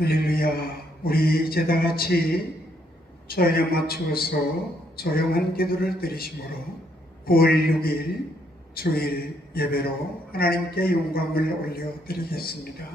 할렐루야. 우리 이제 다 같이 조용히 맞추어서 조용한 기도를 드리심으로 9월 6일 주일 예배로 하나님께 영광을 올려드리겠습니다.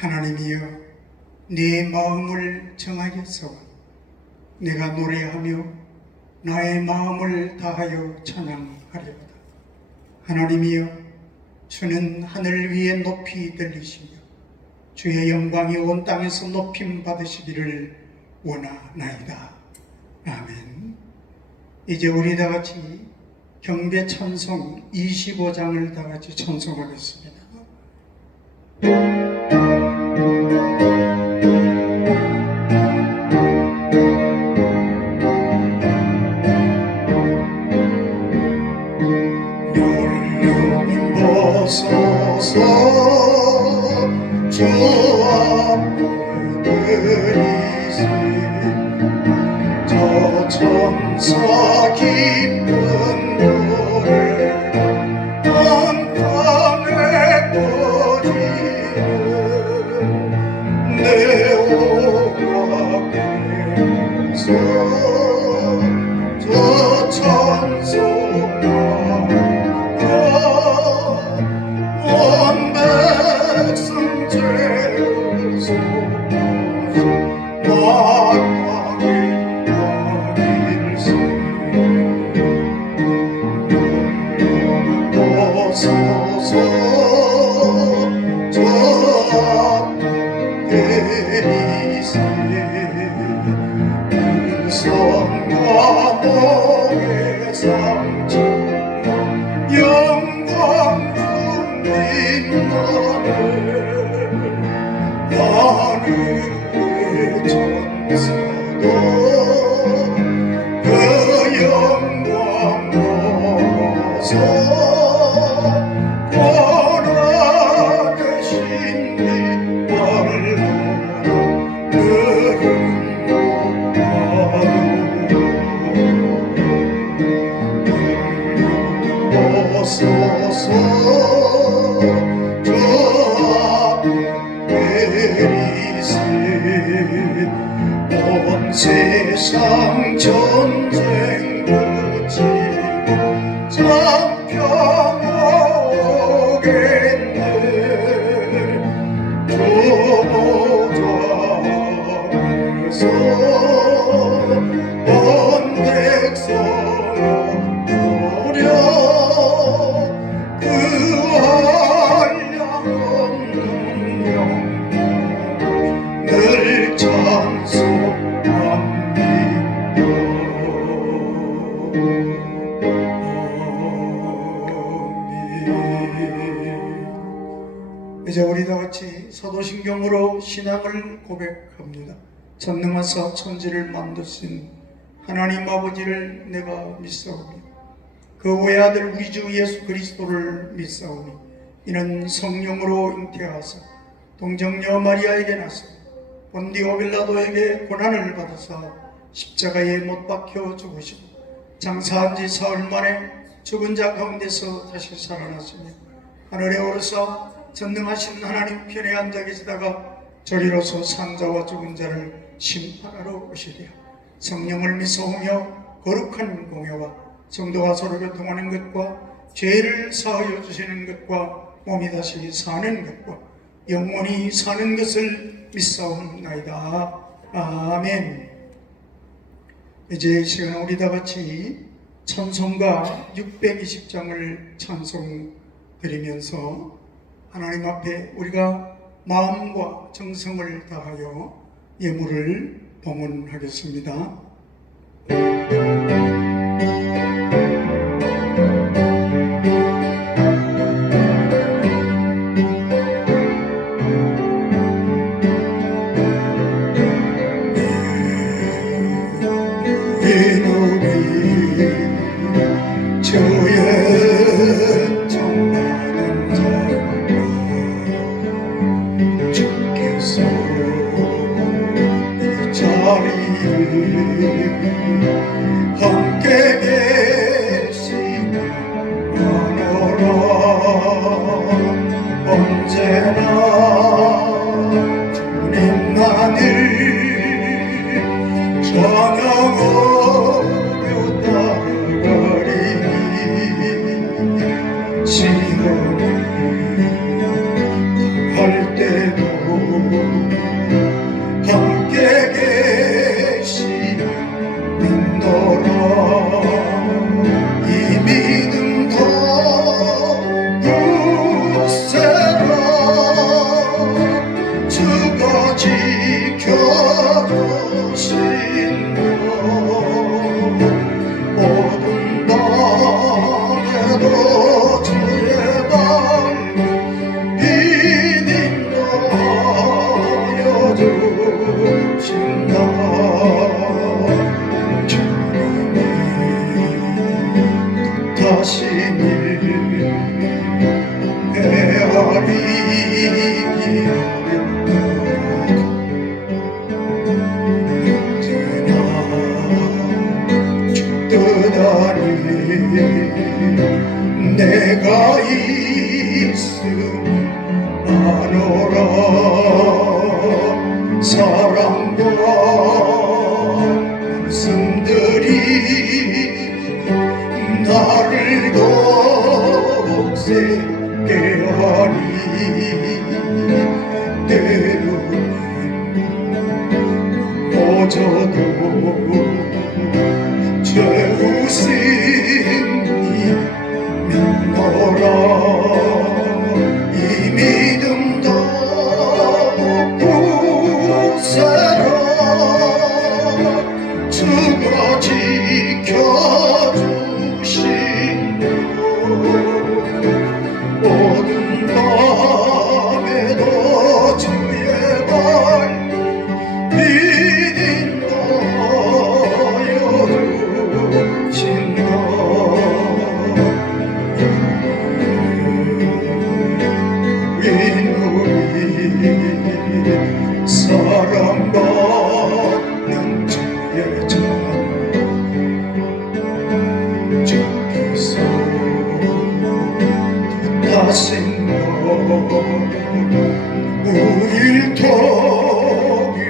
하나님이여, 네 마음을 정하여서 내가 노래하며 나의 마음을 다하여 찬양하리로다. 하나님이여, 주는 하늘 위에 높이 들리시며 주의 영광이 온 땅에서 높임 받으시기를 원하나이다. 아멘. 이제 우리 다 같이 경배 찬송 25장을 다 같이 찬송하겠습니다. 서서 주 앞에 들이시 저 천사 기쁜 노래 한밤에 꺼지는 내 오각에서 저 찬송가 온 백성 죄로서 만왕의 영일세 눈여겨서서 저 앞에 대리세 은성과 목의 상처 영광 하늘의 천사도 그 영광 보고서 고난의 신비 발로라 눈여겨서서 온 세상 전쟁 그치고 참평 오겠네 주보좌에서 온 백성 오려 그 한량 없는 늘 이제 우리 다 같이 사도신경으로 신앙을 고백합니다. 전능하사 천지를 만드신 하나님 아버지를 내가 믿사오니 그 외아들 우리 주 예수 그리스도를 믿사오니 이는 성령으로 잉태하사 동정녀 마리아에게 나서 본디오 빌라도에게 고난을 받으사 십자가에 못 박혀 죽으시고 장사한 지 사흘 만에 죽은 자 가운데서 다시 살아났으며 하늘에 오르사 전능하신 하나님 편에 앉아 계시다가 저리로서 산자와 죽은 자를 심판하러 오시리라. 성령을 믿사오며 거룩한 공회와 성도가 서로 교통하는 것과 죄를 사하여 주시는 것과 몸이 다시 사는 것과 영원히 사는 것을 믿사옵나이다. 아멘. 이제 이 시간 우리 다 같이 찬송가 620장을 찬송드리면서 하나님 앞에 우리가 마음과 정성을 다하여 예물을 봉헌하겠습니다. 함께 계시나노라. 언제나 주님 나를 찬양하며 따라가리니. 시험을 할 때도 함께 계시나 믿노라. 이 믿음도 굳세라. 주가 지켜주신다. 어두운 밤에도 주의 발 비린하여 주신다. 주님이 다시니 헤아리기 언제나 죽더라니. 내가 있으니 아노라. 사랑과 말씀들이 나를 더욱 새게 하니. 때로는 어져도 죄우심이 믿노라. 이 믿음도 굳세라. 주가 지켜주신다. 어두운 밤에도 주의 발 비린하여 주신다. 사랑받는 주의 전 주께서 뜻하신 것 우릴 통해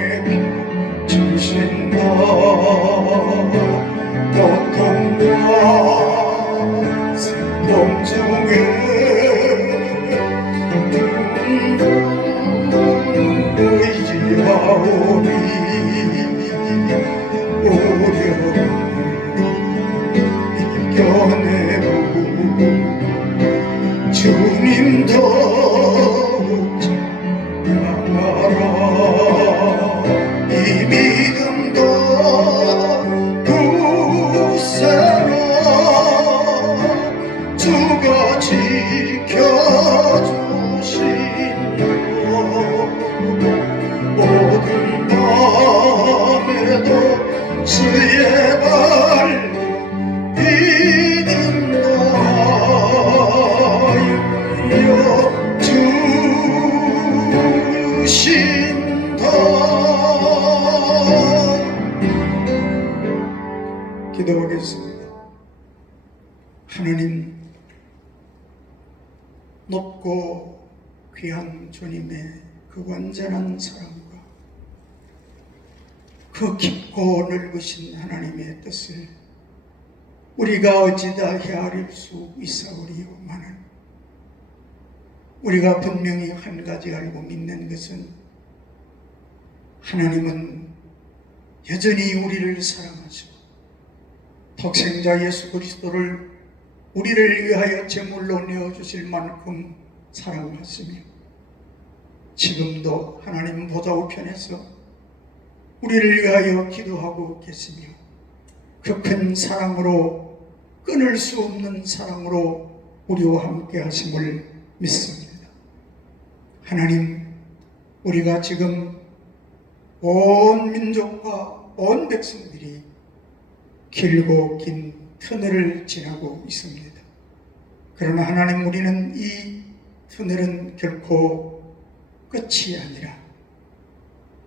주신다. 고통과 슬픔 중에 의지하오니. 어려움 이겨내고 주님 더욱 찬양하라. 이 믿음도 굳세라. 주가 지켜주신다. 어두운 밤에도 주의 발 비린하여 주신다. 기도하겠습니다. 하나님, 높고 귀한 주님의 그 완전한 사랑과 그 깊고 넓으신 하나님의 뜻을 우리가 어찌다 헤아릴 수 있사오리오마는 우리가 분명히 한 가지 알고 믿는 것은 하나님은 여전히 우리를 사랑하시고 독생자 예수 그리스도를 우리를 위하여 제물로 내어주실 만큼 사랑하시며 지금도 하나님 보좌 우편에서 우리를 위하여 기도하고 계시며 그 큰 사랑으로 끊을 수 없는 사랑으로 우리와 함께 하심을 믿습니다. 하나님, 우리가 지금 온 민족과 온 백성들이 길고 긴 터널을 지나고 있습니다. 그러나 하나님, 우리는 이 터널은 결코 끝이 아니라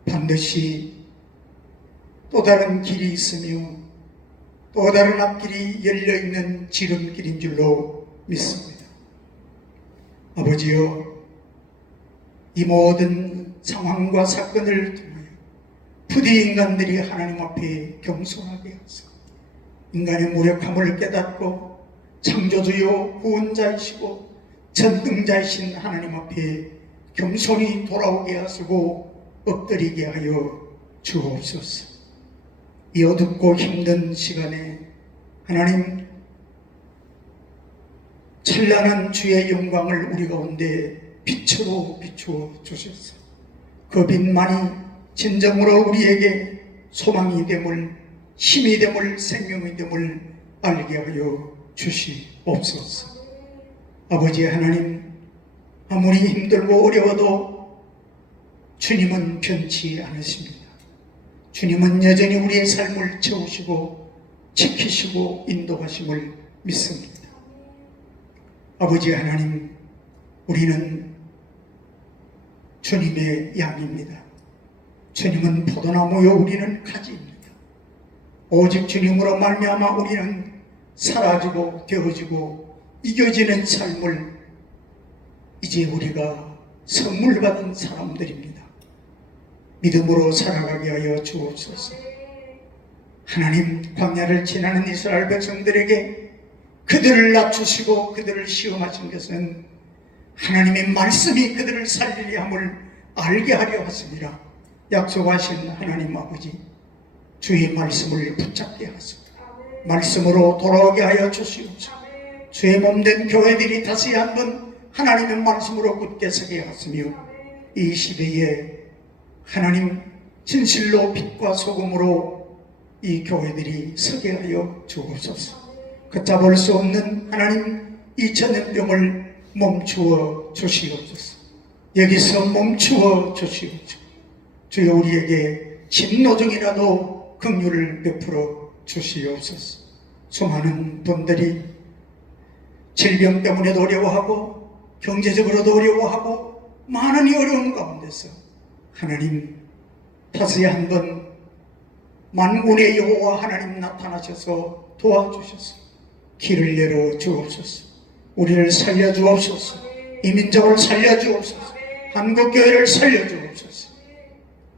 반드시 또 다른 길이 있으며 또 다른 앞길이 열려있는 지름길인 줄로 믿습니다. 아버지여, 이 모든 상황과 사건을 통하여 부디 인간들이 하나님 앞에 겸손하게 하소서. 인간의 무력함을 깨닫고 창조주요 구원자이시고 전능자이신 하나님 앞에 겸손히 돌아오게 하시고 엎드리게 하여 주옵소서. 이 어둡고 힘든 시간에 하나님 찬란한 주의 영광을 우리 가운데 빛으로 비추어 주셔서 그 빛만이 진정으로 우리에게 소망이 됨을, 힘이 됨을, 생명이 됨을 알게 하여 주시옵소서. 아버지 하나님, 아무리 힘들고 어려워도 주님은 변치 않으십니다. 주님은 여전히 우리의 삶을 채우시고 지키시고 인도하심을 믿습니다. 아버지 하나님, 우리는 주님의 양입니다. 주님은 포도나무요, 우리는 가지입니다. 오직 주님으로 말미암아 우리는 사라지고 되어지고 이겨지는 삶을 이제 우리가 선물 받은 사람들입니다. 믿음으로 살아가게 하여 주옵소서. 하나님, 광야를 지나는 이스라엘 백성들에게 그들을 낮추시고 그들을 시험하신 것은 하나님의 말씀이 그들을 살리려 함을 알게 하려 하십니다. 약속하신 하나님 아버지, 주의 말씀을 붙잡게 하소서. 말씀으로 돌아오게 하여 주시옵소서. 주의 몸된 교회들이 다시 한번 하나님의 말씀으로 굳게 서게 하시며 이 시대에 하나님 진실로 빛과 소금으로 이 교회들이 서게 하여 주옵소서. 걷잡을 수 없는 하나님 이 전염병을 멈추어 주시옵소서. 여기서 멈추어 주시옵소서. 주여, 우리에게 진노중이라도 긍휼을 베풀어 주시옵소서. 수많은 분들이 질병 때문에도 어려워하고 경제적으로도 어려워하고 많은 이 어려움 가운데서 하나님 다시 한번 만군의 여호와 하나님 나타나셔서 도와주셔서 길을 열어 주옵소서. 우리를 살려 주옵소서. 이 민족을 살려 주옵소서. 한국교회를 살려 주옵소서.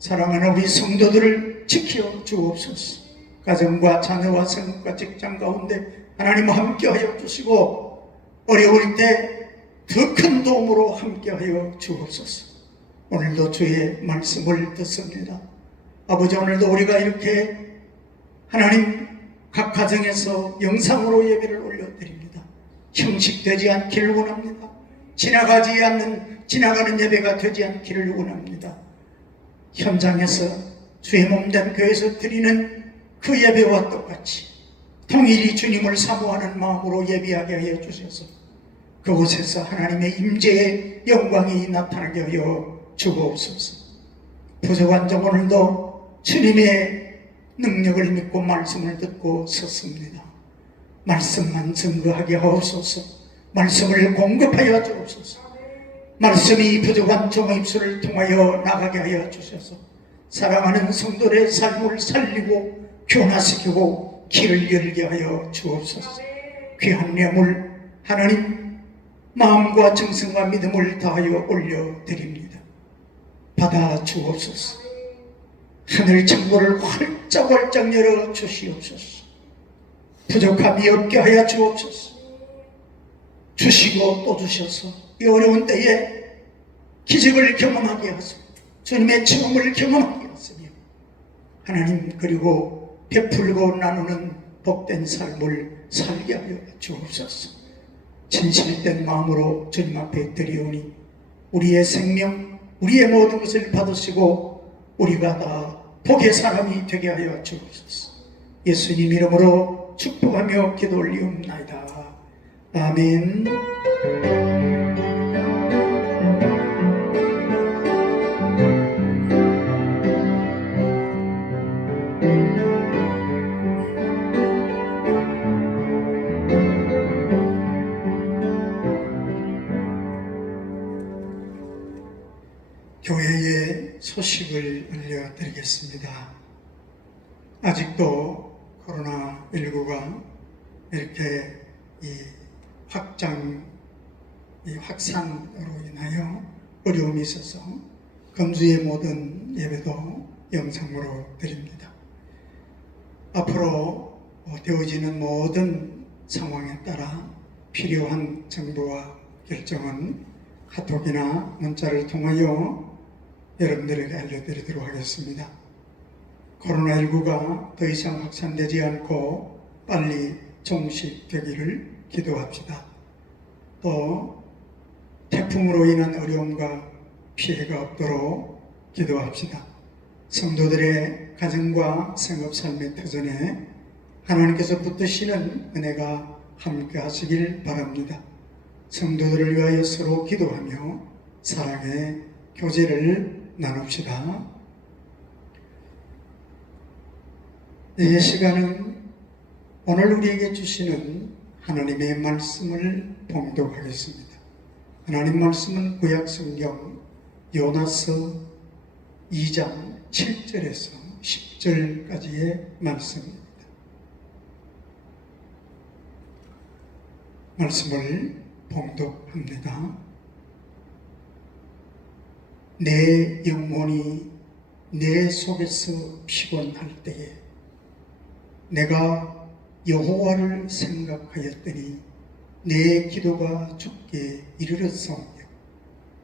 사랑하는 우리 성도들을 지켜 주옵소서. 가정과 자녀와 생업과 직장 가운데 하나님 함께하여 주시고 어려울 때 더 큰 도움으로 함께하여 주옵소서. 오늘도 주의 말씀을 듣습니다. 아버지, 오늘도 우리가 이렇게 하나님 각 가정에서 영상으로 예배를 올려드립니다. 형식되지 않기를 원합니다. 지나가는 예배가 되지 않기를 원합니다. 현장에서 주의 몸된 교회에서 드리는 그 예배와 똑같이 통일이 주님을 사모하는 마음으로 예배하게 하여 주셔서 그곳에서 하나님의 임재의 영광이 나타나게 하여 주옵소서. 부족한 점 오늘도 주님의 능력을 믿고 말씀을 듣고 섰습니다. 말씀만 증거하게 하옵소서. 말씀을 공급하여 주옵소서. 말씀이 부족한 종의 입술을 통하여 나가게 하여 주셔서 사랑하는 성도의 삶을 살리고 변화시키고 길을 열게 하여 주옵소서. 귀한 뇌물 하나님 마음과 정성과 믿음을 다하여 올려드립니다. 받아 주옵소서. 하늘 창고를 활짝활짝 열어 주시옵소서. 부족함이 없게 하여 주옵소서. 주시고 또 주셔서 이 어려운 때에 기적을 경험하게 하소서. 주님의 체험을 경험하게 하시며 하나님, 그리고 베풀고 나누는 복된 삶을 살게 하여 주옵소서. 진실된 마음으로 주님 앞에 드리오니 우리의 생명, 우리의 모든 것을 받으시고 우리가 다 복의 사람이 되게 하여 주옵소서. 예수님 이름으로 축복하며 기도 올리옵나이다. 아멘. 교회의 소식을 알려드리겠습니다. 아직도 코로나19가 이렇게 확산으로 인하여 어려움이 있어서 금주의 모든 예배도 영상으로 드립니다. 앞으로 되어지는 모든 상황에 따라 필요한 정보와 결정은 카톡이나 문자를 통하여 여러분들에게 알려드리도록 하겠습니다. 코로나19가 더 이상 확산되지 않고 빨리 종식되기를 기도합시다. 또 태풍으로 인한 어려움과 피해가 없도록 기도합시다. 성도들의 가정과 생업 삶의 터전에 하나님께서 붙드시는 은혜가 함께 하시길 바랍니다. 성도들을 위하여 서로 기도하며 사랑의 교제를 나눕시다. 이 시간은 오늘 우리에게 주시는 하나님의 말씀을 봉독하겠습니다. 하나님 말씀은 구약 성경 요나서 2장 7절에서 10절까지의 말씀입니다. 말씀을 봉독합니다. 내 영혼이 내 속에서 피곤할 때에 내가 여호와를 생각하였더니 내 기도가 주께 이르렀사오며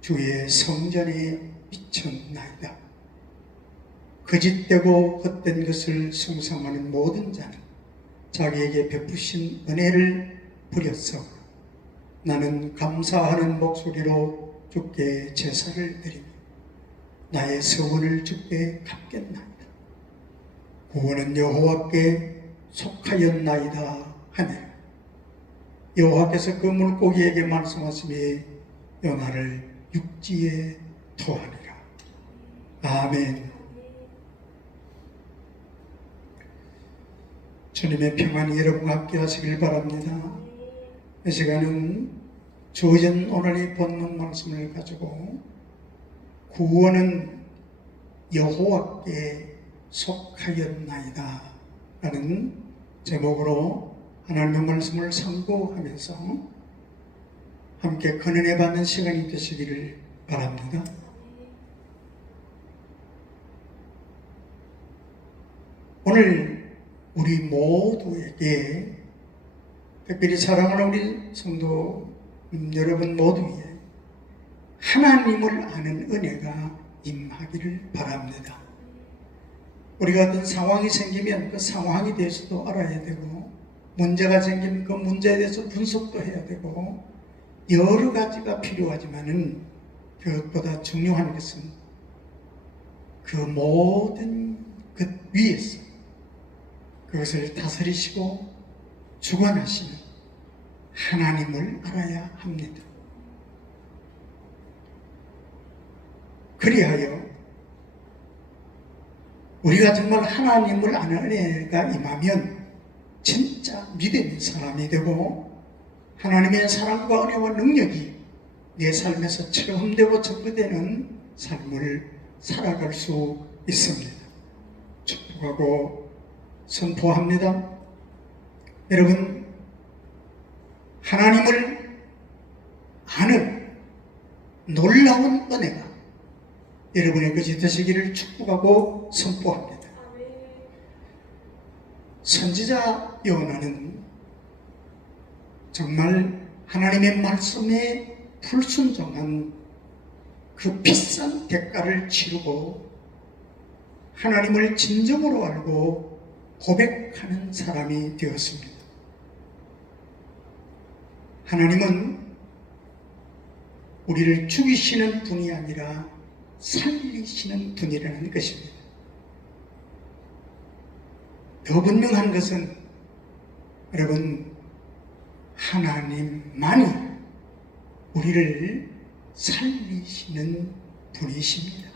주의 성전에 미쳤나이다. 거짓되고 헛된 것을 숭상하는 모든 자는 자기에게 베푸신 은혜를 버렸사오며 나는 감사하는 목소리로 주께 제사를 드리며 나의 서원을 주께 갚겠나이다. 구원은 여호와께 속하였나이다 하네. 여호와께서 그 물고기에게 말씀하시며 요나를 육지에 토하니라. 아멘. 주님의 평안이 여러분과 함께 하시길 바랍니다. 이 시간은 주어진 오늘의 본문 말씀을 가지고 구원은 여호와께 속하였나이다 라는 제목으로 하나님의 말씀을 상고하면서 함께 근은혜 받는 시간이 되시기를 바랍니다. 오늘 우리 모두에게 특별히 사랑하는 우리 성도 여러분 모두에 하나님을 아는 은혜가 임하기를 바랍니다. 우리가 어떤 상황이 생기면 그 상황에 대해서도 알아야 되고 문제가 생기면 그 문제에 대해서 분석도 해야 되고 여러 가지가 필요하지만은 그것보다 중요한 것은 그 모든 것 위에서 그것을 다스리시고 주관하시는 하나님을 알아야 합니다. 그리하여 우리가 정말 하나님을 아는 은혜가 임하면 진짜 믿음의 사람이 되고 하나님의 사랑과 은혜와 능력이 내 삶에서 체험되고 전부되는 삶을 살아갈 수 있습니다. 축복하고 선포합니다. 여러분, 하나님을 아는 놀라운 은혜가 여러분의 것이 되시기를 축복하고 선포합니다. 선지자 요나는 정말 하나님의 말씀에 불순종한 그 비싼 대가를 치르고 하나님을 진정으로 알고 고백하는 사람이 되었습니다. 하나님은 우리를 죽이시는 분이 아니라 살리시는 분이라는 것입니다. 더 분명한 것은 여러분, 하나님만이 우리를 살리시는 분이십니다.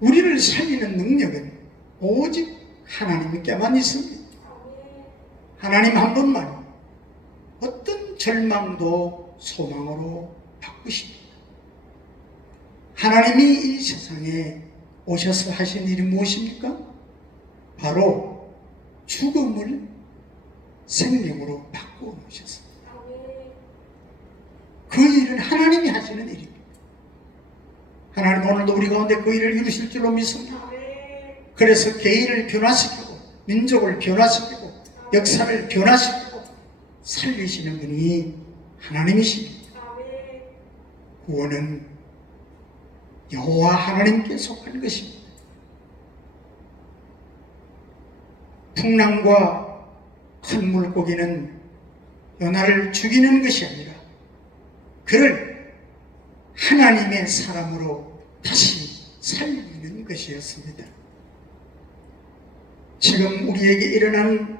우리를 살리는 능력은 오직 하나님께만 있습니다. 하나님 한 분만 어떤 절망도 소망으로 바꾸십니다. 하나님이 이 세상에 오셔서 하신 일이 무엇입니까? 바로 죽음을 생명으로 바꾸어 놓으셨습니다. 그 일은 하나님이 하시는 일입니다. 하나님 오늘도 우리 가운데 그 일을 이루실 줄로 믿습니다. 그래서 개인을 변화시키고 민족을 변화시키고 역사를 변화시키고 살리시는 분이 하나님이십니다. 구원은 여호와 하나님께 속한 것입니다. 풍랑과 큰 물고기는 요나를 죽이는 것이 아니라 그를 하나님의 사람으로 다시 살리는 것이었습니다. 지금 우리에게 일어난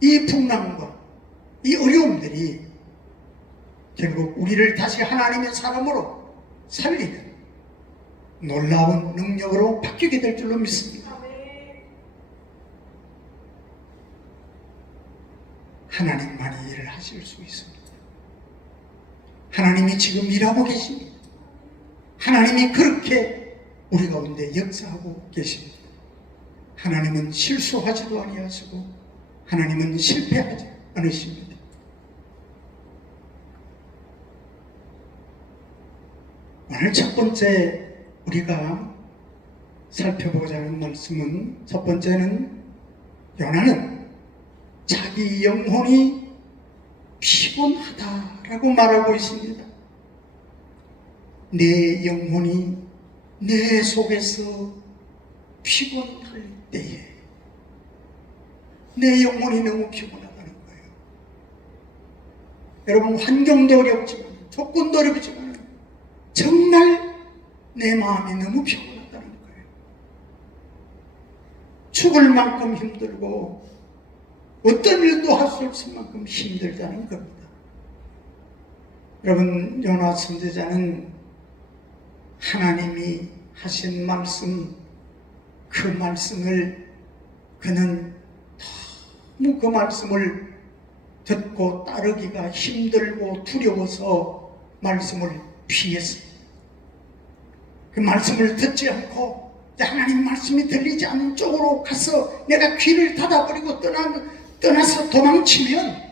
이 풍랑과 이 어려움들이 결국 우리를 다시 하나님의 사람으로 살리는 놀라운 능력으로 바뀌게 될 줄로 믿습니다. 하나님만이 일을 하실 수 있습니다. 하나님이 지금 일하고 계십니다. 하나님이 그렇게 우리 가운데 역사하고 계십니다. 하나님은 실수하지도 아니하시고 하나님은 실패하지 않으십니다. 오늘 첫 번째 우리가 살펴보고자 하는 말씀은, 첫 번째는 요나는 자기 영혼이 피곤하다라고 말하고 있습니다. 내 영혼이 내 속에서 피곤할 때에 내 영혼이 너무 피곤하다는 거예요. 여러분, 환경도 어렵지만 조건도 어렵지만 정말 내 마음이 너무 피곤하다는 거예요. 죽을 만큼 힘들고 어떤 일도 할 수 없을 만큼 힘들다는 겁니다. 여러분, 요나 선지자는 하나님이 하신 말씀, 그 말씀을 그는 너무 그 말씀을 듣고 따르기가 힘들고 두려워서 말씀을 피했습니다. 그 말씀을 듣지 않고 하나님 말씀이 들리지 않는 쪽으로 가서 내가 귀를 닫아버리고 떠나서 도망치면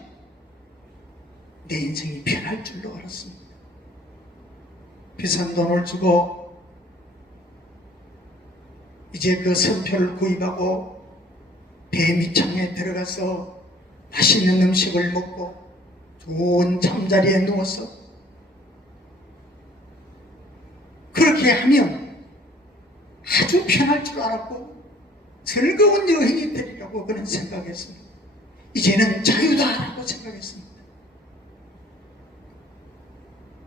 내 인생이 편할 줄로 알았습니다. 비싼 돈을 주고 이제 그 선표를 구입하고 배 밑창에 들어가서 맛있는 음식을 먹고 좋은 잠자리에 누워서 그렇게 하면 아주 편할 줄 알았고 즐거운 여행이 되리라고 그는 생각했습니다. 이제는 자유다라고 생각했습니다.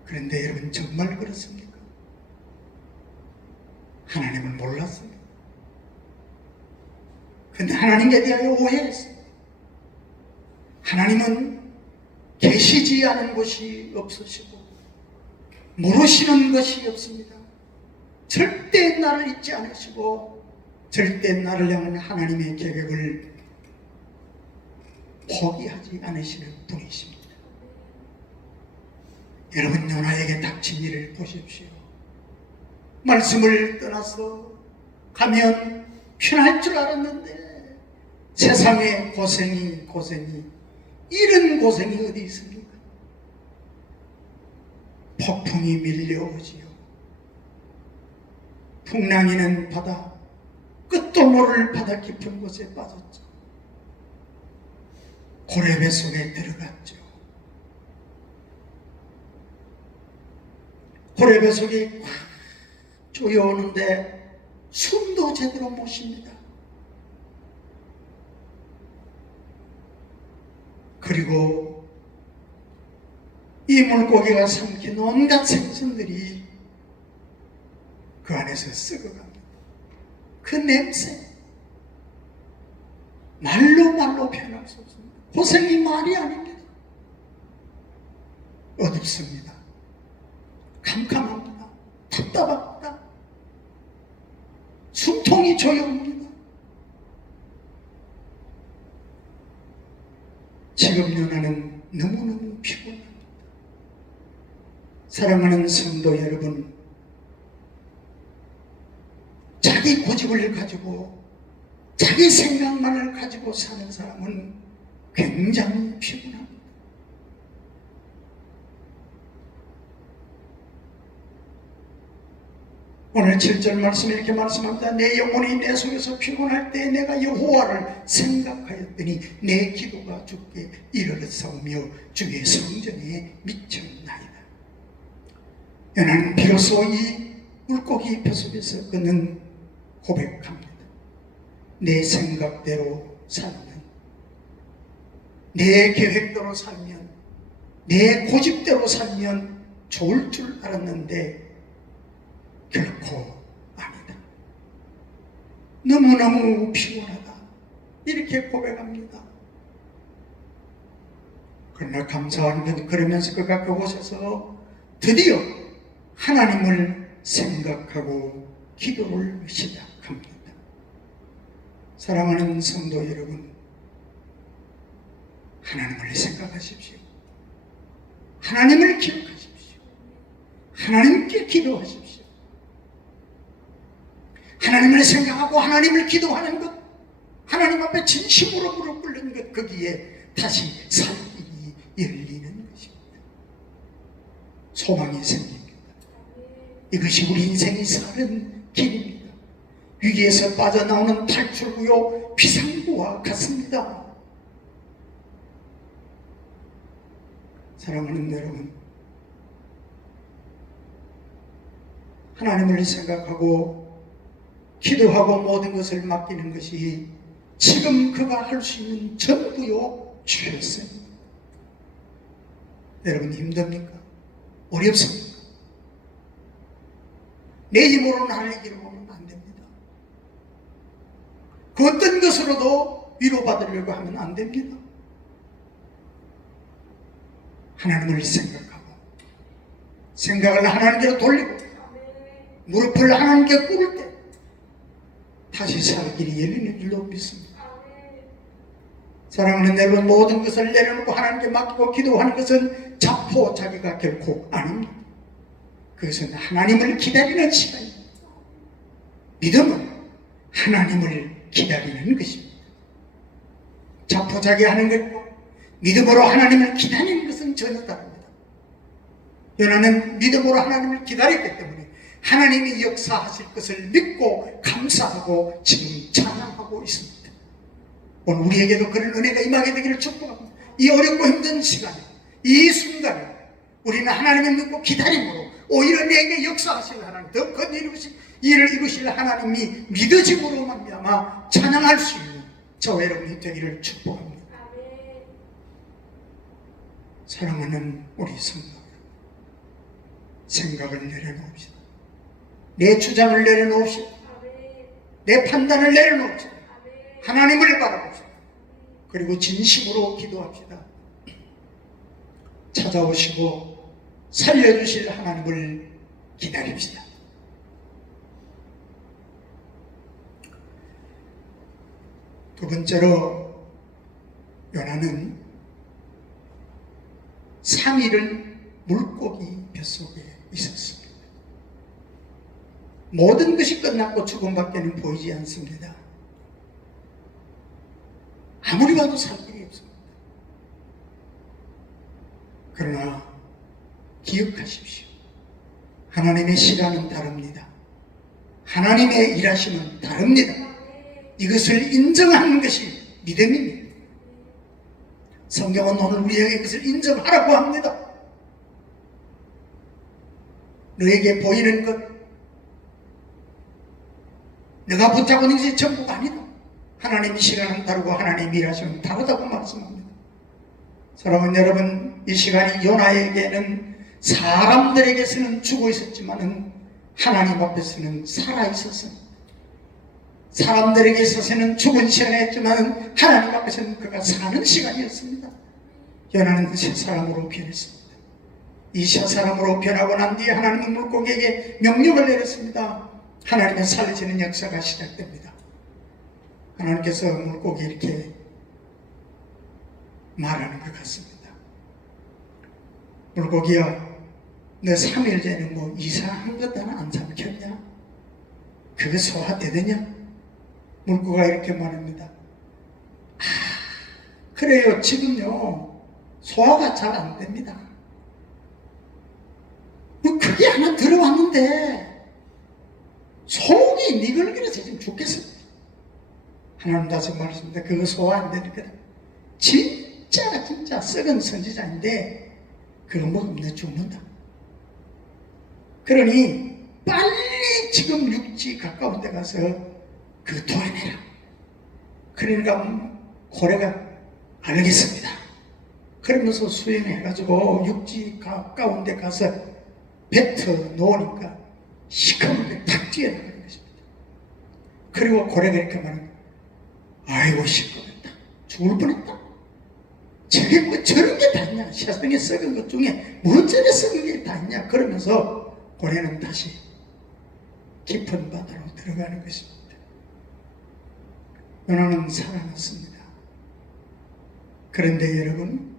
그런데 여러분, 정말 그렇습니까? 하나님을 몰랐습니다. 그런데 하나님께 대하여 오해했습니다. 하나님은 계시지 않은 것이 없으시고 모르시는 것이 없습니다. 절대 나를 잊지 않으시고 절대 나를 향한 하나님의 계획을 포기하지 않으시는 분이십니다. 여러분, 요나에게 닥친 일을 보십시오. 말씀을 떠나서 가면 편할 줄 알았는데 세상에 고생이 이런 고생이 어디 있습니까? 폭풍이 밀려오지요. 풍랑이는 바다, 끝도 모를 바다 깊은 곳에 빠졌죠. 고래배 속에 들어갔죠. 고래배 속에 꽉 조여오는데 숨도 제대로 못 쉽니다. 그리고 이 물고기가 삼킨 온갖 생선들이 그 안에서 썩어갑니다. 그 냄새, 말로 표현할 수 없습니다. 고생이 말이 아닙니다. 어둡습니다. 캄캄합니다. 답답합니다. 숨통이 조여옵니다. 지금 요나는 너무너무 피곤합니다. 사랑하는 성도 여러분, 자기 고집을 가지고 자기 생각만을 가지고 사는 사람은 굉장히 피곤합니다. 오늘 7절 말씀에 이렇게 말씀합니다. 내 영혼이 내 속에서 피곤할 때 내가 여호와를 생각하였더니 내 기도가 주께 이르렀사오며 주의 성전에 미쳤나이다. 나는 비로소 이 물고기 뱃속에서 그는 고백합니다. 내 생각대로 살면, 내 계획대로 살면, 내 고집대로 살면 좋을 줄 알았는데 결코 아니다. 너무너무 피곤하다. 이렇게 고백합니다. 그러나 감사한 건 그러면서 그가 그곳에서 드디어 하나님을 생각하고 기도를 시작합니다. 사랑하는 성도 여러분, 하나님을 생각하십시오. 하나님을 기억하십시오. 하나님께 기도하십시오. 하나님을 생각하고 하나님을 기도하는 것, 하나님 앞에 진심으로 무릎 꿇는 것, 거기에 다시 살 길이 열리는 것입니다. 소망이 생깁니다. 이것이 우리 인생이 사는 길입니다. 위기에서 빠져나오는 탈출구요 비상구와 같습니다. 사랑하는 여러분, 하나님을 생각하고 기도하고 모든 것을 맡기는 것이 지금 그가 할 수 있는 전부요 최선입니다. 여러분, 힘듭니까? 어렵습니까? 내 힘으로는 할 일을 보면 안 됩니다. 그 어떤 것으로도 위로받으려고 하면 안 됩니다. 하나님을 생각하고 생각을 하나님께로 돌리고 무릎을 하나님께 꿇을 때 다시 살 길이 열리는 줄로 믿습니다. 사랑하는 여러분, 모든 것을 내려놓고 하나님께 맡기고 기도하는 것은 자포자기가 결코 아닙니다. 그것은 하나님을 기다리는 시간입니다. 믿음은 하나님을 기다리는 것입니다. 자포자기하는 것과 믿음으로 하나님을 기다리는 것은 전혀 다릅니다. 요나는 믿음으로 하나님을 기다렸기 때문에 하나님이 역사하실 것을 믿고 감사하고 지금 찬양하고 있습니다. 오늘 우리에게도 그런 은혜가 임하게 되기를 축복합니다. 이 어렵고 힘든 시간에, 이 순간에 우리는 하나님을 믿고 기다림으로 오히려 내게 역사하실 하나님, 더 큰 일을 이루실 하나님이 믿어짐으로 말미암아 찬양할 수 있는 저와 여러분이 되기를 축복합니다. 사랑하는 우리 성도 여러분, 생각을 내려놓읍시다. 내 주장을 내려놓읍시다. 내 판단을 내려놓읍시다. 하나님을 바라봅시다. 그리고 진심으로 기도합시다. 찾아오시고 살려주실 하나님을 기다립시다. 두 번째로 요나는 3일을 물고기 뱃속에 있었습니다. 모든 것이 끝났고 죽음밖에는 보이지 않습니다. 아무리 봐도 살 길이 없습니다. 그러나 기억하십시오. 하나님의 시간은 다릅니다. 하나님의 일하심은 다릅니다. 이것을 인정하는 것이 믿음입니다. 성경은 오늘 우리에게 그것을 인정하라고 합니다. 너에게 보이는 것, 내가 붙잡고 있는 것이 전부가 아니다. 하나님의 시간은 다르고 하나님의 일하심은 다르다고 말씀합니다. 사랑하는 여러분, 이 시간이 요나에게는 사람들에게서는 죽어 있었지만은 하나님 앞에서는 살아 있었습니다. 사람들에게 있어서는 죽은 시간이었지만 하나님 앞에서는 그가 사는 시간이었습니다. 요나는 새 사람으로 변했습니다. 이 새 사람으로 변하고 난 뒤에 하나님은 물고기에게 명령을 내렸습니다. 하나님의 살리시는 역사가 시작됩니다. 하나님께서 물고기 이렇게 말하는 것 같습니다. 물고기야, 너 3일 전에 뭐 이상한 것 하나 안 삼켰냐? 그거 소화되느냐? 물고가 이렇게 말합니다. 그래요. 지금요 소화가 잘 안 됩니다. 뭐 그게 하나 들어왔는데 속이 니글거려서 지금 죽겠습니다. 하나님 다시 말씀입니다. 그거 소화 안 되는 거다. 진짜 썩은 선지자인데 그거 먹으면 너 죽는다. 그러니 빨리 지금 육지 가까운 데 가서 그거 토해내라. 그러니까 고래가 알겠습니다. 그러면서 수행해가지고 육지 가까운 데 가서 뱉어 놓으니까 시커멓게 탁 뛰어나가는 것입니다. 그리고 고래가 이렇게 말합니다. 아이고 시끄럽다. 죽을 뻔했다. 저게 뭐 저런 게 다 있냐. 세상에 썩은 것 중에 뭐 저래 썩은 게 다 있냐. 그러면서 고래는 다시 깊은 바다로 들어가는 것입니다. 요나는 살아났습니다. 그런데 여러분,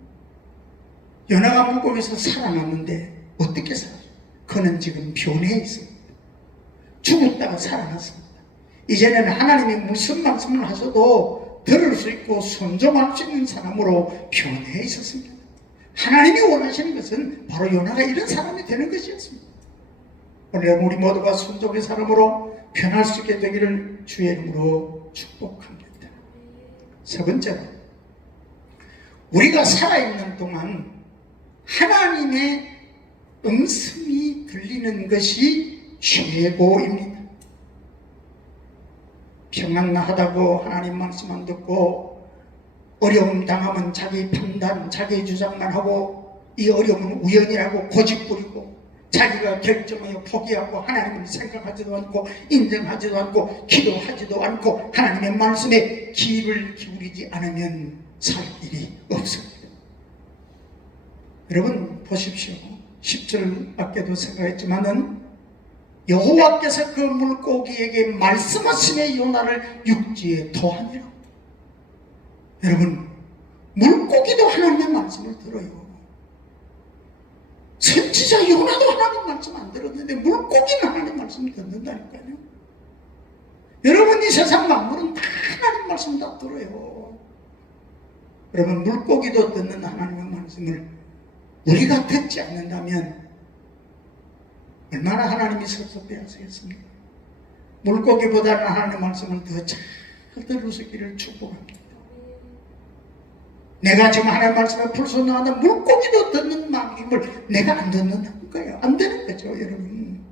요나가 물고기에서 살아났는데 어떻게 살아요? 그는 지금 변해에 있습니다. 죽었다가 살아났습니다. 이제는 하나님이 무슨 말씀을 하셔도 들을 수 있고 순종할 수 있는 사람으로 변해에 있었습니다. 하나님이 원하시는 것은 바로 요나가 이런 사람이 되는 것이었습니다. 오늘 우리 모두가 순종의 사람으로 변할 수 있게 되기를 주의 이름으로 축복합니다. 세 번째로, 우리가 살아있는 동안 하나님의 음성이 들리는 것이 최고입니다. 평안하다고 하나님 말씀 안 듣고 어려움 당하면 자기 판단, 자기 주장만 하고 이 어려움은 우연이라고 고집부리고 자기가 결정하여 포기하고 하나님을 생각하지도 않고 인정하지도 않고 기도하지도 않고 하나님의 말씀에 귀를 기울이지 않으면 살 일이 없습니다. 여러분 보십시오. 10절 밖에도 생각했지만은 여호와께서 그 물고기에게 말씀하시며 요나를 육지에 토하니라. 여러분, 물고기도 하나님의 말씀을 들어요. 선지자 요나도 하나님 말씀 안 들었는데 물고기는 하나님 말씀을 듣는다니까요. 여러분, 이 세상 만물은 다 하나님 말씀 다 들어요. 여러분, 물고기도 듣는 하나님의 말씀을 우리가 듣지 않는다면 얼마나 하나님이 섭섭해 하시겠습니까? 물고기보다는 하나님의 말씀을 더 잘 들을 수 있기를 축복합니다. 내가 지금 하나님의 말씀에 불순종한다 물고기도 듣는 마음을 내가 안 듣는다는 거예요. 안 되는 거죠, 여러분.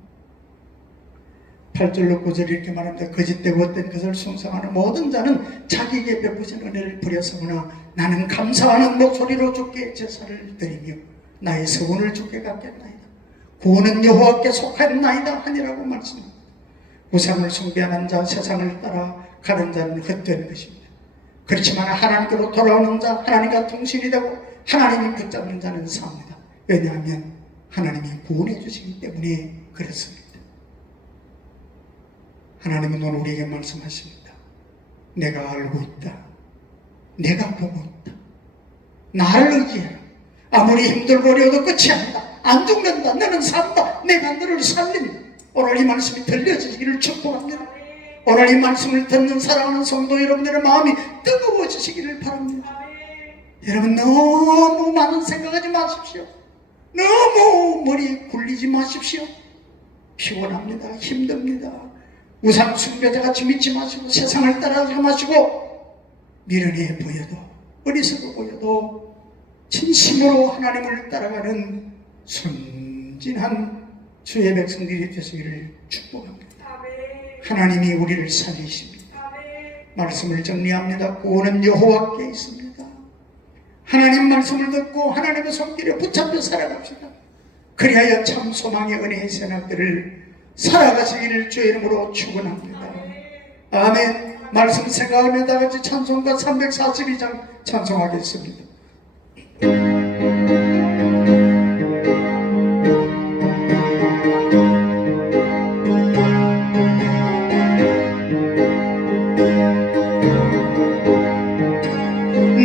8절로 9절 이렇게 말합니다. 거짓되고 헛된 것을 숭상하는 모든 자는 자기에게 베푸신 은혜를 버렸으므나 나는 감사하는 목소리로 주께 제사를 드리며 나의 서원을 주께 갚겠나이다. 구원은 여호와께 속하였나이다 하니라고 말씀합니다. 우상을 숭배하는 자, 세상을 따라 가는 자는 헛된 것입니다. 그렇지만 하나님께로 돌아오는 자, 하나님과 통신이 되고 하나님이 붙잡는 자는 삽니다. 왜냐하면 하나님이 구원해 주시기 때문에 그렇습니다. 하나님은 오늘 우리에게 말씀하십니다. 내가 알고 있다. 내가 보고 있다. 나를 의지해라. 아무리 힘들고 어려워도 끝이 아니다. 안 죽는다. 너는 산다. 내가 너를 살린다. 오늘 이 말씀이 들려지기를 축복합니다. 오늘 이 말씀을 듣는 사랑하는 성도 여러분들의 마음이 뜨거워지시기를 바랍니다. 여러분, 너무 많은 생각하지 마십시오. 너무 머리 굴리지 마십시오. 피곤합니다. 힘듭니다. 우상 숭배자같이 믿지 마시고 세상을 따라가지 마시고 미련해 보여도 어리석어 보여도 진심으로 하나님을 따라가는 순진한 주의 백성들이 되시기를 축복합니다. 하나님이 우리를 살리십니다. 말씀을 정리합니다. 구원은 여호와께 있습니다. 하나님 말씀을 듣고 하나님의 손길에 붙잡혀 살아갑시다. 그리하여 참 소망의 은혜의 새날들을 살아가시기를 주의 이름으로 축원합니다. 아멘. 말씀 생각하며 다같이 찬송가 342장 찬송하겠습니다.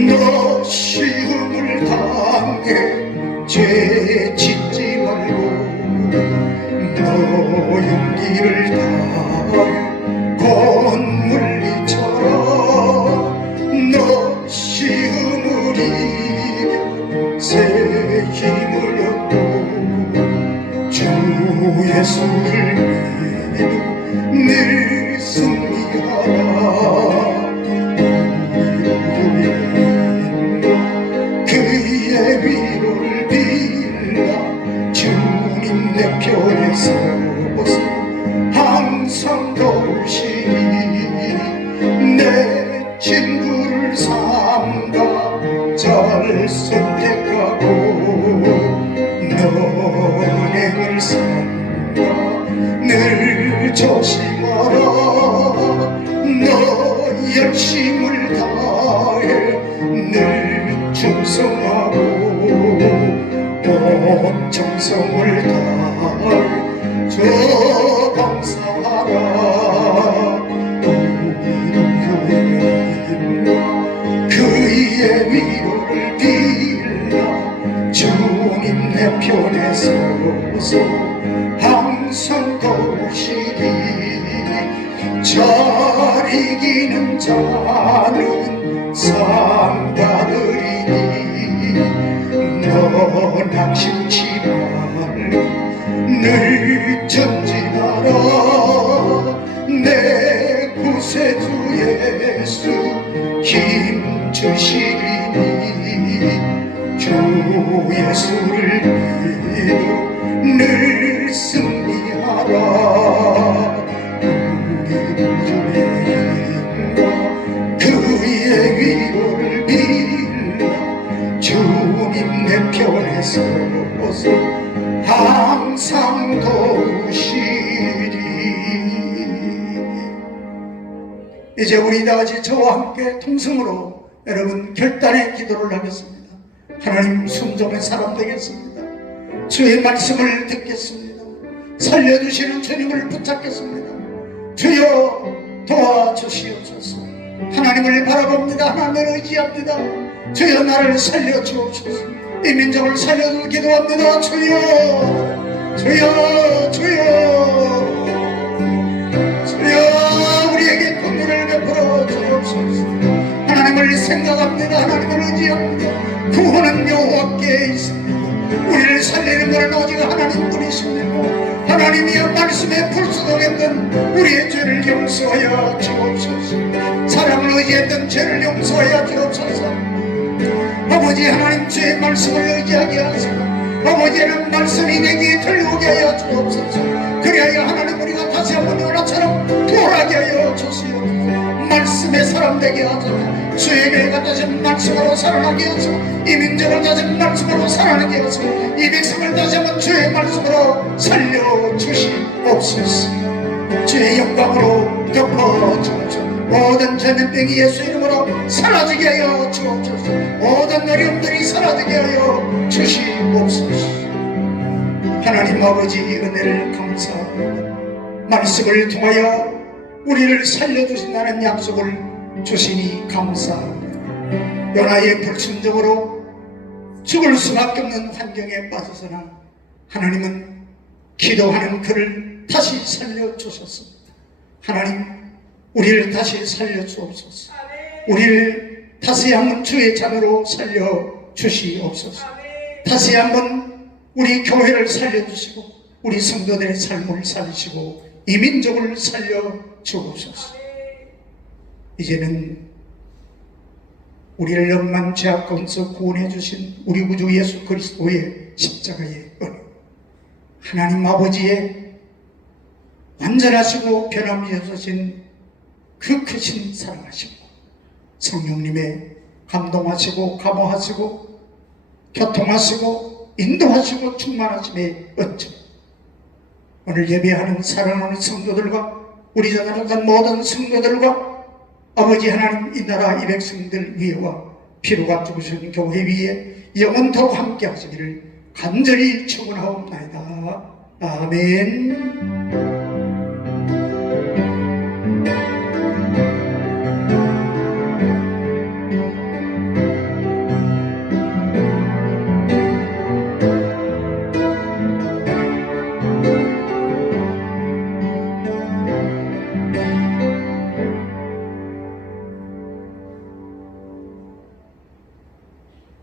너 시험을 당해 죄 짓지 말고 예수를 믿어 늘 승리하라. 그의 위로를 빌라 주님 내 편에 서서 항상 도우시니 내 친구를 삼가 잘 선택하고 너행을 삼가 늘 조심하라. 너 열심을 다해 늘 충성하고 온 정성을 다해 저 감사하라. 그의 위로를 빌라 주님 내 편에 서서 항상 도우시리. 잘 이기는 자는 상 받으리니 너 낙심치 말고 늘 전진하라. 내 구세주 예수 힘 주시리니 주 예수를 믿어 늘 승리하라. 그의 위로를 빌라 주님 내 편에 서서 항상 도우시리. 이제 우리 다같이 저와 함께 통성으로 여러분 결단의 기도를 하겠습니다. 하나님 순종의 사람 되겠습니다. 주의 말씀을 듣겠습니다. 살려주시는 주님을 붙잡겠습니다. 주여 도와주시옵소서. 하나님을 바라봅니다. 하나님을 의지합니다. 주여 나를 살려주옵소서. 이 민족을 살려주길 기도합니다. 주여 주여 주여 주여 우리에게 긍휼을 베풀어 주옵소서. 하나님을 생각합니다. 하나님을 의지합니다. 구원은 여호와께 있습니다. 우리를 살리는 것은 오직 하나님뿐이십니다. 하나님이여 말씀에 불순종했던 우리의 죄를 용서하여 주옵소서. 사람을 의지했던 죄를 용서하여 주옵소서. 아버지 하나님 주의 말씀을 의지하게 하소서. 아버지는 말씀이 내게 들려오게 하여 주옵소서. 그리하여 하나님 우리가 다시 한번 연합처럼 돌아가게 하여 주시옵소서. 말씀의 사람 되게 하소서. 주의 교회가 다시 말씀으로 살아나게 하소서. 이 민족을 다시 말씀으로 살아나게 하소서. 이 백성을 다시 한번 주의 말씀으로 살려주시옵소서. 주의 영광으로 덮어주옵소서. 모든 전염병이 예수 이름으로 사라지게 하여 주옵소서. 모든 어려움들이 사라지게 하여 주시옵소서. 하나님 아버지 은혜를 감사합니다. 말씀을 통하여 우리를 살려주신다는 약속을 주시니 감사합니다. 요나의 불순종으로 죽을 수밖에 없는 환경에 빠져서나 하나님은 기도하는 그를 다시 살려주셨습니다. 하나님 우리를 다시 살려주옵소서. 우리를 다시 한번 주의 자녀로 살려주시옵소서. 다시 한번 우리 교회를 살려주시고 우리 성도들의 삶을 살리시고 이 민족을 살려주옵소서. 이제는 우리를 영만 죄악 가운데서 구원해 주신 우리 구주 예수 그리스도의 십자가의 은혜, 하나님 아버지의 완전하시고 변함이 없으신 그 크신 사랑하시고 성령님의 감동하시고 감화하시고 교통하시고 인도하시고 충만하심의 은총, 오늘 예배하는 사랑하는 성도들과 우리 자녀간 모든 성도들과 아버지 하나님 이 나라 이 백성들 위에와 피로가 죽으신 교회 위에 영원토록 함께 하시기를 간절히 축원하옵나이다. 아멘.